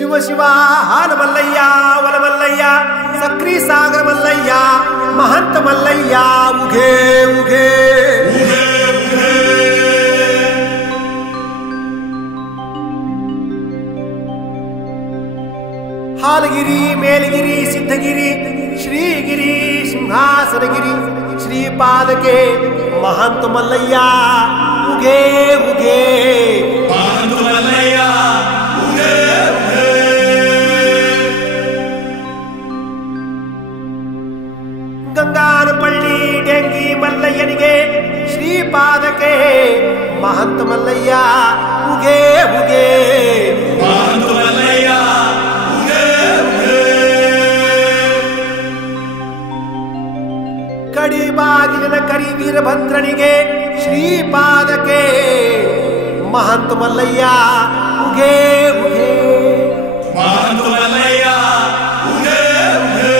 ಶಿವ ಶಿವ ಹಾಲ ಮಲ್ಲಯ್ಯ ವಲ ಮಲ್ಲಯ್ಯ ಸಕ್ರಿ ಸಾಗರ ಮಲ್ಲಯ್ಯ ಮಹಂತ ಮಲ್ಲಯ್ಯ ಉಘೇ ಉಘೇ ಹಾಲಗಿರಿ ಮೇಲಗಿರಿ ಸಿದ್ಧಗಿರಿ ಶ್ರೀಗಿರಿ ಸಿಂಹಾಸನಗಿರಿ ಶ್ರೀಪಾದಕ್ಕೆ ಮಹಂತ ಮಲ್ಲಯ್ಯ ಉಘೇ ಉಘೇ ಗಂಗಾನಪಳ್ಳಿ ಡೆಂಗಿ ಮಲ್ಲಯ್ಯನಿಗೆ ಶ್ರೀಪಾದಕ್ಕೆ ಮಹಂತ ಮಲ್ಲಯ್ಯ ಉಘೇ ಉಘೇ ಕಡಿಬಾಗಿಲಿನ ಕರಿ ವೀರಭದ್ರನಿಗೆ ಶ್ರೀಪಾದಕ್ಕೆ ಮಹಂತ ಮಲ್ಲಯ್ಯ ಉಘೇ ಉಘೇ ಮಹಂತ ಮಲ್ಲಯ್ಯ ಉಘೇ ಉಘೇ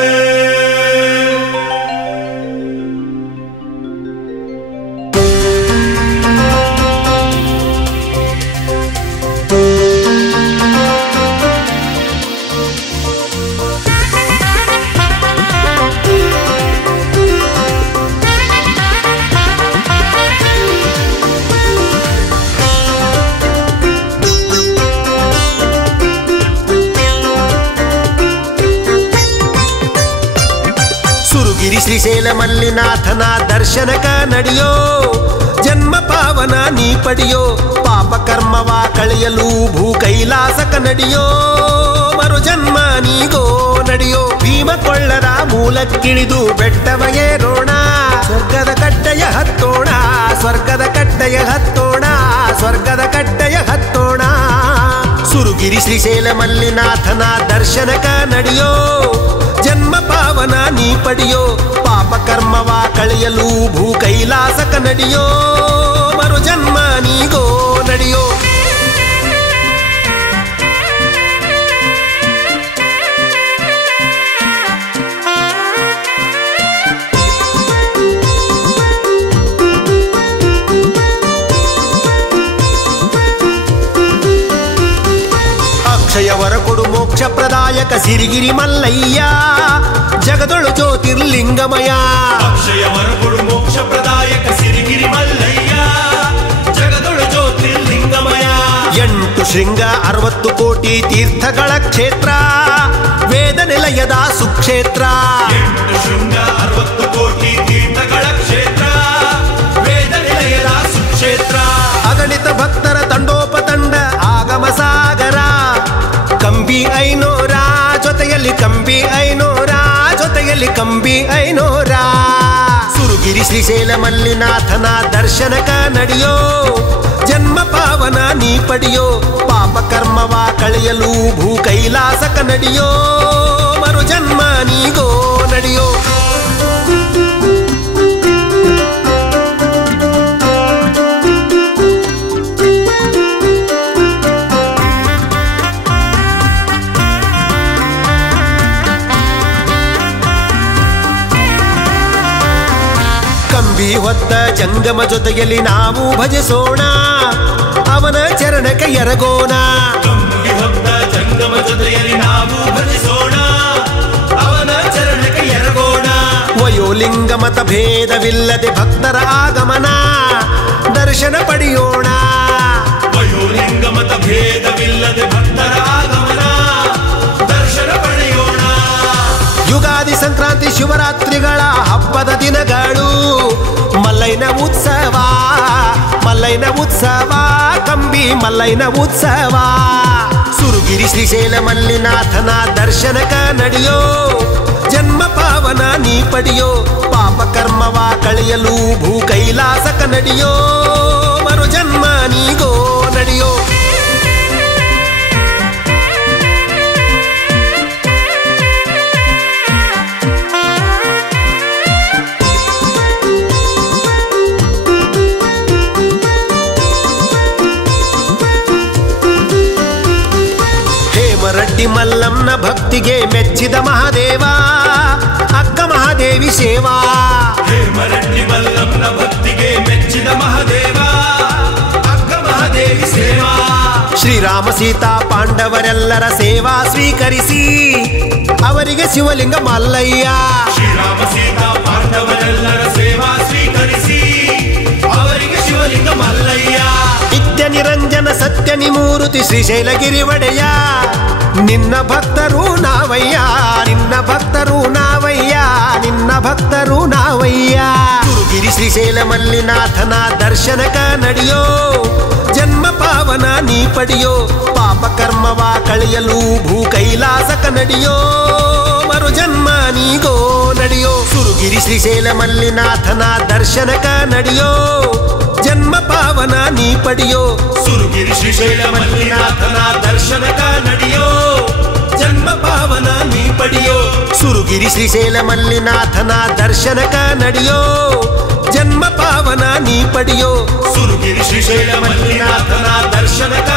ಶ್ರೀಶೈಲ ಮಲ್ಲಿನಾಥನ ದರ್ಶನಕ ನಡೆಯೋ ಜನ್ಮ ಪಾವನ ನೀ ಪಡೆಯೋ ಪಾಪ ಕರ್ಮವ ಕಳೆಯಲು ಭೂ ಕೈಲಾಸಕ ನಡೆಯೋ ಮರು ಜನ್ಮ ನೀಗೋ ನಡೆಯೋ ಭೀಮಕೊಳ್ಳರ ಮೂಲಕ್ಕಿಳಿದು ಬೆಟ್ಟವ ಏರೋಣ ಸ್ವರ್ಗದ ಕಟ್ಟೆಯ ಹತ್ತೋಣ ಸ್ವರ್ಗದ ಕಟ್ಟೆಯ ಹತ್ತೋಣ ಸ್ವರ್ಗದ ಕಟ್ಟೆಯ ಹತ್ತೋಣ ಸುರುಗಿರಿ ಶ್ರೀಶೈಲ ಮಲ್ಲಿನಾಥನ ದರ್ಶನಕ ನಡೆಯೋ ಜನ್ಮ ಪಾವನ ನೀ ಪಡೆಯೋ ಪಾಪ ಕರ್ಮವ ಕಳೆಯಲು ಭೂ ಕೈಲಾಸಕ ನಡೆಯೋ ಮರು ಜನ್ಮ ನೀಗೋ ನಡೆಯೋ ಅಕ್ಷಯವರ ಕೊಡು ಮೋಕ್ಷ ಪ್ರದಾಯಕ ಸಿರಿಗಿರಿ ಮಲ್ಲಯ್ಯ ಜಗದೊಳು ಜ್ಯೋತಿರ್ಲಿಂಗಮಯ ಅಕ್ಷಯವರ ಕೊಡು ಮೋಕ್ಷ ಪ್ರದಾಯಕ ಸಿರಿಗಿರಿ ಮಲ್ಲಯ್ಯ ಜಗದೊಳು ಜ್ಯೋತಿರ್ಲಿಂಗಮಯ 8 ಶೃಂಗ 60 ಕೋಟಿ ತೀರ್ಥಗಳ ಕ್ಷೇತ್ರ ವೇದ ನಿಲಯದ ಸುಕ್ಷೇತ್ರ 8 ಶೃಂಗ 60 ಕೋಟಿ ತೀರ್ಥಗಳ ಕ್ಷೇತ್ರ ವೇದ ನಿಲಯದ ಸುಕ್ಷೇತ್ರ ಅಗಣಿತ ಭಕ್ತರ ತಂಡೋಪತಂಡ ಆಗಮ ಸಾಗರ ಕಂಬಿ ಐನೋರ ಜೊತೆಯಲ್ಲಿ ಕಂಬಿ ಐನೋರ ಜೊತೆಯಲ್ಲಿ ಕಂಬಿ ಐನೋರ ಸುರುಗಿರಿ ಶ್ರೀಶೈಲ ಮಲ್ಲಿನಾಥನ ದರ್ಶನಕ ನಡೆಯೋ ಜನ್ಮ ಪಾವನ ನೀ ಪಡೆಯೋ ಪಾಪ ಕರ್ಮವ ಕಳೆಯಲು ಭೂ ಕೈಲಾಸಕ ನಡೆಯೋ ಮರು ಜನ್ಮ ನೀಗೋ ನಡೆಯೋ ಹೊತ್ತ ಜಂಗಮ ಜೊತೆಯಲ್ಲಿ ನಾವು ಭಜಿಸೋಣ ಅವನ ಚರಣಕ್ಕೆ ಎರಗೋಣ ಕಂಬಿ ಹೊತ್ತ ಜಂಗಮ ಜೊತೆಯಲ್ಲಿ ನಾವು ಭಜಿಸೋಣ ಅವನ ಚರಣಕ್ಕೆ ಎರಗೋಣ ವಯೋಲಿಂಗ ಮತ ಭೇದವಿಲ್ಲದೆ ಭಕ್ತರ ಆಗಮನ ದರ್ಶನ ಪಡೆಯೋಣ ವಯೋಲಿಂಗ ಮತ ಭೇದವಿಲ್ಲದೆ ಭಕ್ತರ ಆಗಮನ ದರ್ಶನ ಪಡೆಯೋಣ ಯುಗಾದಿ ಸಂಕ್ರಾಂತಿ ಶಿವರಾತ್ರಿಗಳ ಹಬ್ಬದ ದಿನಗಳು ಮಲ್ಲೈನ ಉತ್ಸವ ಮಲ್ಲೈನ ಉತ್ಸವ ಕಂಬಿ ಮಲ್ಲೈನ ಉತ್ಸವ ಸುರುಗಿರಿ ಶ್ರೀಶೈಲ ಮಲ್ಲಿನಾಥನ ದರ್ಶನಕ ನಡೆಯೋ ಜನ್ಮ ಪಾವನ ನೀ ಪಡೆಯೋ ಪಾಪ ಕರ್ಮವ ಕಳೆಯಲು ಭೂ ಕೈಲಾಸಕ ನಡೆಯೋ ಮರು ಜನ್ಮ ನೀಗೋ ನಡೆಯೋ ರೆಡ್ಡಿ ಮಲ್ಲಮ್ಮನ ಭಕ್ತಿಗೆ ಮೆಚ್ಚಿದ ಮಹಾದೇವ ಅಕ್ಕ ಮಹಾದೇವಿ ಸೇವಾ ಹೇಮರೆಡ್ಡಿ ಮಲ್ಲಮ್ಮನ ಭಕ್ತಿಗೆ ಮೆಚ್ಚಿದ ಮಹಾದೇವ ಅಕ್ಕ ಮಹಾದೇವಿ ಸೇವಾ ಶ್ರೀರಾಮ ಸೀತಾ ಪಾಂಡವರೆಲ್ಲರ ಸೇವಾ ಸ್ವೀಕರಿಸಿ ಅವರಿಗೆ ಶಿವಲಿಂಗ ಮಲ್ಲಯ್ಯ. ಶ್ರೀರಾಮ ಸೀತಾ ಪಾಂಡವರೆಲ್ಲರ ಸೇವಾ ಸ್ವೀಕರಿಸಿ ಅವರಿಗೆ ಶಿವಲಿಂಗ ಮಲ್ಲಯ್ಯ. ನಿತ್ಯ ನಿರಂಜನ ಸತ್ಯ ನಿಮೂರುತಿ ಶ್ರೀಶೈಲಗಿರಿ ಒಡೆಯ ನಿನ್ನ ಭಕ್ತರು ನಾವಯ್ಯ, ನಿನ್ನ ಭಕ್ತರು ನಾವಯ್ಯ, ನಿನ್ನ ಭಕ್ತರು ನಾವಯ್ಯ. ಗುರುಗಿರಿ ಶ್ರೀಶೈಲ ಮಲ್ಲಿನಾಥನ ದರ್ಶನಕ ನಡೆಯೋ, ಜನ್ಮ ಪಾವನ ನೀ ಪಡೆಯೋ, ಪಾಪ ಕರ್ಮವ ಕಳೆಯಲು ಭೂ ಕೈಲಾಸಕ ನಡೆಯೋ, ಮರು ಜನ್ಮ ನೀಗೋ ನಡೆಯೋ. ಗುರುಗಿರಿ ಶ್ರೀಶೈಲ ಮಲ್ಲಿನಾಥನ ದರ್ಶನಕ ನಡೆಯೋ, ಜನ್ಮ ಪಾವನ ನೀ ಪಡೆಯೋ. ಸುರುಗಿರಿ ಶ್ರೀಶೈಲ ಮಲ್ಲಿನಾಥನ ದರ್ಶನಕ ನಡೆಯೋ, ಜನ್ಮ ಪಾವನ ನೀ ಪಡೆಯೋ. ಸುರುಗಿರಿ ಶ್ರೀಶೈಲ ಮಲ್ಲಿನಾಥನ ದರ್ಶನಕ ನಡೆಯೋ, ಜನ್ಮ ಪಾವನ ನೀ ಪಡೆಯೋ. ಸುರುಗಿರಿ ಶ್ರೀಶೈಲ ಮಲ್ಲಿನಾಥನ ದರ್ಶನಕ